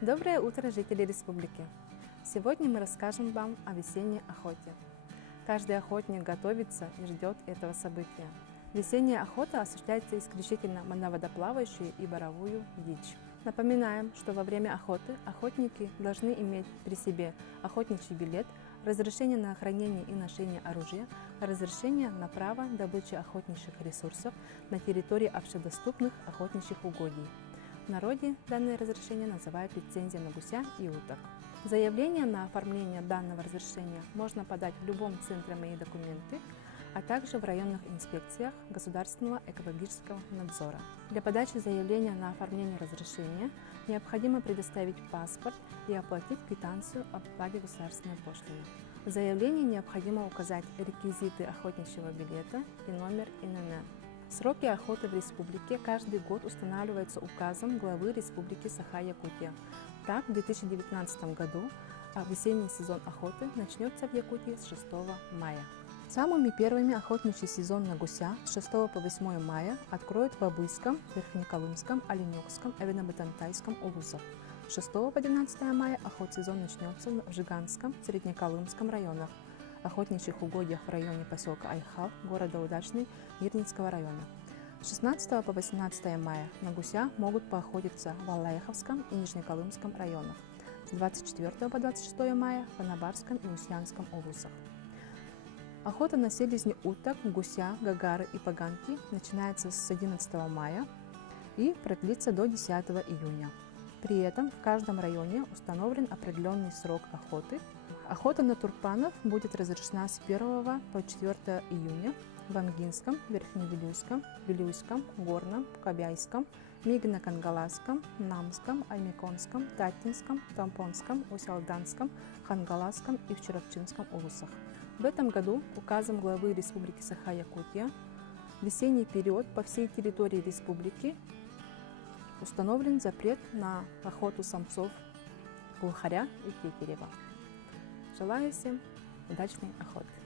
Доброе утро, жители республики! Сегодня мы расскажем вам о весенней охоте. Каждый охотник готовится и ждет этого события. Весенняя охота осуществляется исключительно на водоплавающую и боровую дичь. Напоминаем, что во время охоты охотники должны иметь при себе охотничий билет, разрешение на хранение и ношение оружия, разрешение на право добычи охотничьих ресурсов на территории общедоступных охотничьих угодий. В народе данное разрешение называют лицензией на гуся и уток. Заявление на оформление данного разрешения можно подать в любом центре «Мои документы», а также в районных инспекциях Государственного экологического надзора. Для подачи заявления на оформление разрешения необходимо предоставить паспорт и оплатить квитанцию об оплате государственной пошлины. В заявлении необходимо указать реквизиты охотничьего билета и номер ИНН. Сроки охоты в республике каждый год устанавливаются указом главы Республики Саха-Якутия. Так, в 2019 году весенний сезон охоты начнется в Якутии с 6 мая. Самыми первыми охотничий сезон на гуся с 6 по 8 мая откроют в Абыйском, Верхнеколымском, Оленёкском, Эвенобатантайском улусах. С 6 по 12 мая охотсезон начнется в Жиганском, Среднеколымском районах, охотничьих угодьях в районе поселка Айхал, города Удачный, Мирнинского района. С 16 по 18 мая на гуся могут поохотиться в Аллаеховском и Нижнеколымском районах. С 24 по 26 мая в Анабарском и Устьянском улусах. Охота на селезни уток, гуся, гагары и поганки начинается с 11 мая и продлится до 10 июня. При этом в каждом районе установлен определенный срок охоты. Охота на турпанов будет разрешена с 1 по 4 июня в Ангинском, Верхневилюйском, Вилюйском, Горном, Кобяйском, Мигно-Кангаласском, Намском, Аймеконском, Татинском, Тампонском, Усялданском, Хангаласском и в Черовчинском улусах. В этом году указом главы Республики Саха-Якутия в весенний период по всей территории республики установлен запрет на охоту самцов глухаря и тетерева. Желаю всем удачной охоты!